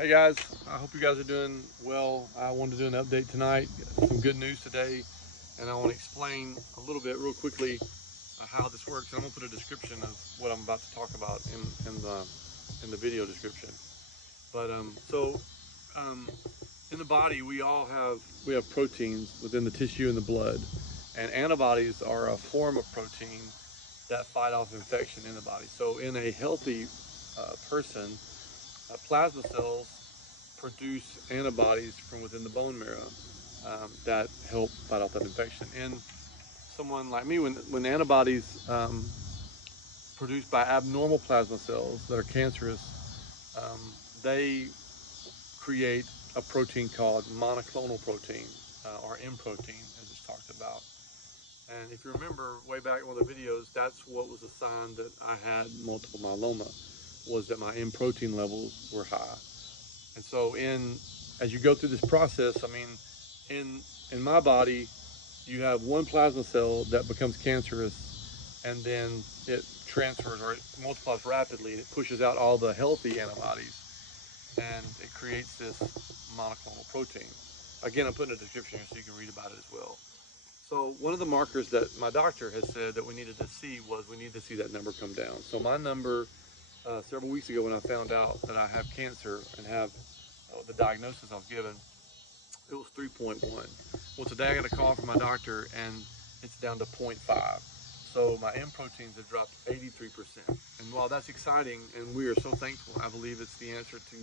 Hey guys, I hope you guys are doing well. I wanted to do an update tonight, some good news today, and I want to explain a little bit real quickly how this works. And I'm going to put a description of what I'm about to talk about in the video description. But in the body we have proteins within the tissue and the blood, and antibodies are a form of protein that fight off infection in the body. So in a healthy person, plasma cells produce antibodies from within the bone marrow that help fight off that infection. In someone like me, when antibodies produced by abnormal plasma cells that are cancerous, they create a protein called monoclonal protein, or M protein, as it's talked about. And if you remember way back in one of the videos, that's what was a sign that I had multiple myeloma, was that my M protein levels were high. And so as you go through this process, I mean, in my body, you have one plasma cell that becomes cancerous, and then it transfers, or it multiplies rapidly, and it pushes out all the healthy antibodies, and it creates this monoclonal protein. Again, I'm putting a description here so you can read about it as well. So one of the markers that my doctor has said that we needed to see was we need to see that number come down. So my number, several weeks ago when I found out that I have cancer and have the diagnosis I was given, it was 3.1. Well, today I got a call from my doctor and it's down to 0.5. So my M proteins have dropped 83%. And while that's exciting and we are so thankful, I believe it's the answer to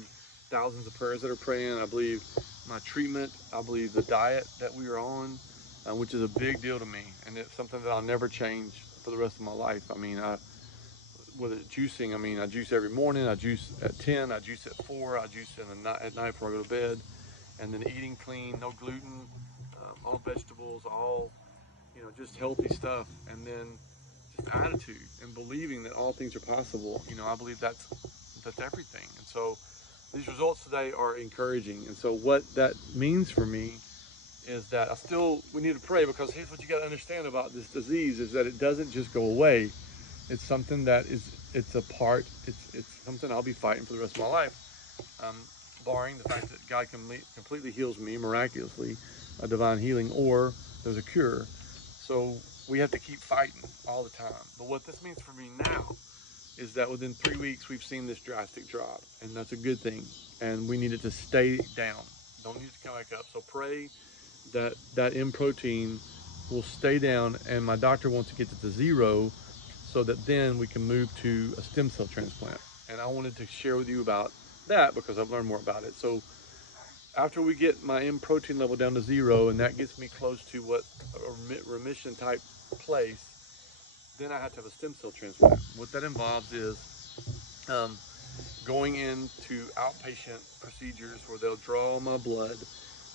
thousands of prayers that are praying. I believe my treatment, I believe the diet that we are on, which is a big deal to me, and it's something that I'll never change for the rest of my life. I mean, with it juicing, I mean, I juice every morning, I juice at 10, I juice at 4, I juice at night before I go to bed, and then eating clean, no gluten, all vegetables, all, just healthy stuff, and then just attitude and believing that all things are possible. I believe that's everything. And so these results today are encouraging. And so what that means for me is that we need to pray, because here's what you got to understand about this disease is that it doesn't just go away. It's something that it's something I'll be fighting for the rest of my life, barring the fact that God completely heals me miraculously, a divine healing, or there's a cure. So we have to keep fighting all the time. But what this means for me now is that within 3 weeks we've seen this drastic drop, and that's a good thing. And we need it to stay down. Don't need it to come back up. So pray that M protein will stay down, and my doctor wants to get it to 0 so that then we can move to a stem cell transplant. And I wanted to share with you about that because I've learned more about it. So after we get my M protein level down to 0, and that gets me close to what a remission type place, then I have to have a stem cell transplant. What that involves is going into outpatient procedures where they'll draw my blood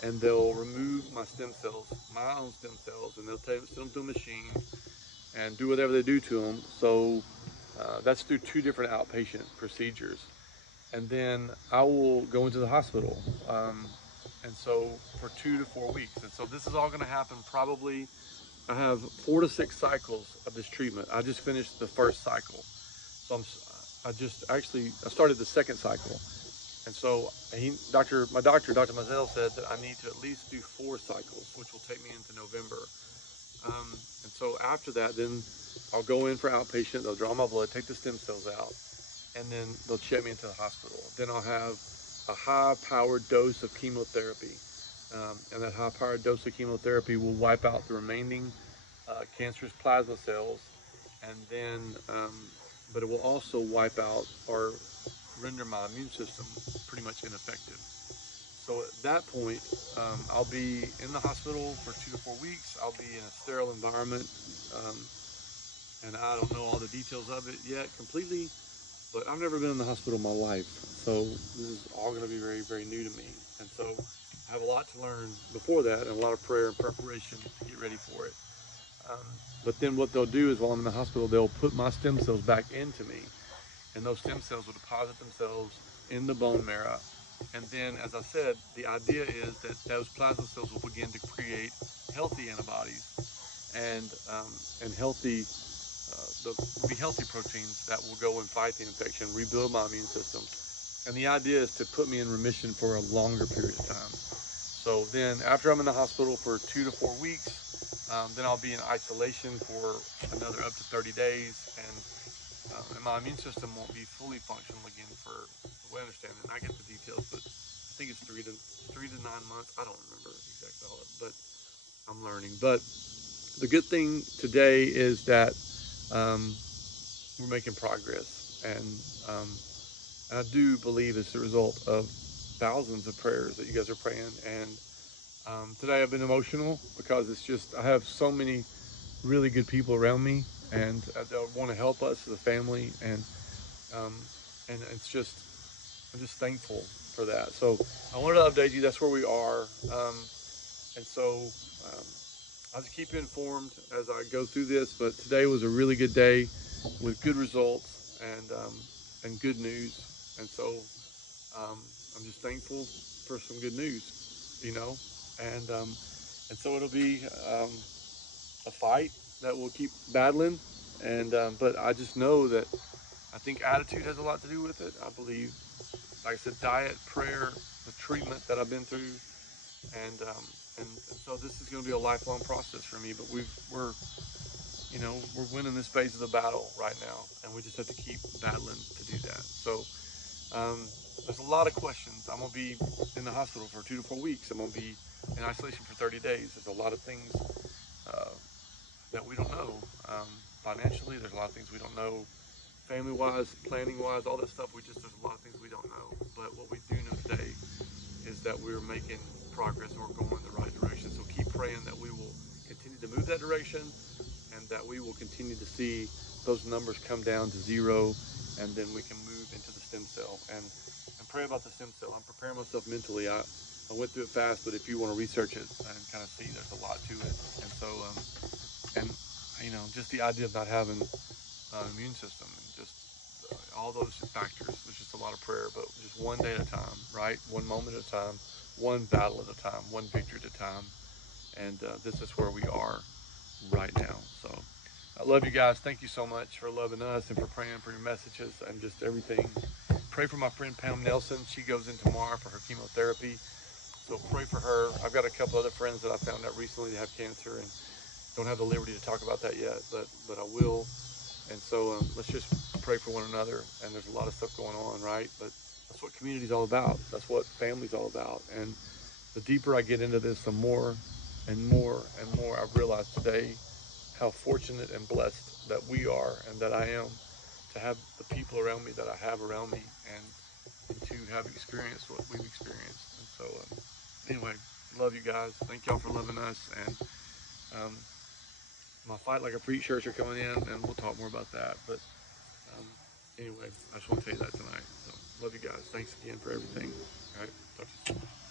and they'll remove my stem cells, my own stem cells, and they'll send them through a machine and do whatever they do to them. So that's through 2 different outpatient procedures. And then I will go into the hospital, and so for 2 to 4 weeks. And so this is all gonna happen probably, I have 4 to 6 cycles of this treatment. I just finished the first cycle. So I started the second cycle. And so my doctor, Dr. Mazel, said that I need to at least do 4 cycles, which will take me into November. And so after that, then I'll go in for outpatient. They'll draw my blood, take the stem cells out, and then they'll check me into the hospital. Then I'll have a high-powered dose of chemotherapy. And that high-powered dose of chemotherapy will wipe out the remaining cancerous plasma cells, and then, but it will also wipe out or render my immune system pretty much ineffective. So at that point, I'll be in the hospital for 2 to 4 weeks. I'll be in a sterile environment, and I don't know all the details of it yet completely, but I've never been in the hospital in my life. So this is all going to be very, very new to me. And so I have a lot to learn before that, and a lot of prayer and preparation to get ready for it. But then what they'll do is, while I'm in the hospital, they'll put my stem cells back into me, and those stem cells will deposit themselves in the bone marrow. And then, as I said, the idea is that those plasma cells will begin to create healthy antibodies and healthy proteins that will go and fight the infection, rebuild my immune system, And the idea is to put me in remission for a longer period of time. So then after I'm in the hospital for 2 to 4 weeks, then I'll be in isolation for another up to 30 days. And my immune system won't be fully functional again for the way I understand it. And I get the details, but I think it's 3 to 9 months. I don't remember exactly all of it, but I'm learning. But the good thing today is that we're making progress, and I do believe it's the result of thousands of prayers that you guys are praying. And today I've been emotional because it's just, I have so many really good people around me, and that want to help us as a family, and it's just, I'm just thankful for that. So I wanted to update you. That's where we are, and so I'll just keep you informed as I go through this. But today was a really good day with good results and good news, and so I'm just thankful for some good news, you know, and so it'll be a fight that we'll keep battling, and but I just know that I think attitude has a lot to do with it. I believe, like I said, diet, prayer, the treatment that I've been through, and so this is going to be a lifelong process for me. But we're winning this phase of the battle right now, and we just have to keep battling to do that. So there's a lot of questions. I'm going to be in the hospital for 2 to 4 weeks. I'm going to be in isolation for 30 days. There's a lot of things that we don't know. Financially, there's a lot of things we don't know. Family-wise, planning-wise, all that stuff, there's a lot of things we don't know. But what we do know today is that we're making progress and we're going in the right direction. So keep praying that we will continue to move that direction, and that we will continue to see those numbers come down to 0, and then we can move into the stem cell. And pray about the stem cell. I'm preparing myself mentally. I went through it fast, but if you want to research it and kind of see, there's a lot to it. And so, just the idea of not having an immune system, and just all those factors, there's just a lot of prayer, but just one day at a time, right? One moment at a time, one battle at a time, one victory at a time. And this is where we are right now. So I love you guys. Thank you so much for loving us and for praying, for your messages and just everything. Pray for my friend Pam Nelson. She goes in tomorrow for her chemotherapy. So pray for her. I've got a couple other friends that I found out recently that have cancer, and don't have the liberty to talk about that yet, but I will. And so let's just pray for one another. And there's a lot of stuff going on, right? But that's what community is all about. That's what family's all about. And the deeper I get into this, the more and more and more I've realized today how fortunate and blessed that we are, and that I am, to have the people around me that I have around me, and to have experienced what we've experienced. And so anyway, love you guys. Thank y'all for loving us. And my Fight Like a Preach shirts are coming in, and we'll talk more about that. But anyway, I just want to tell you that tonight. So love you guys. Thanks again for everything. All right, talk to you soon.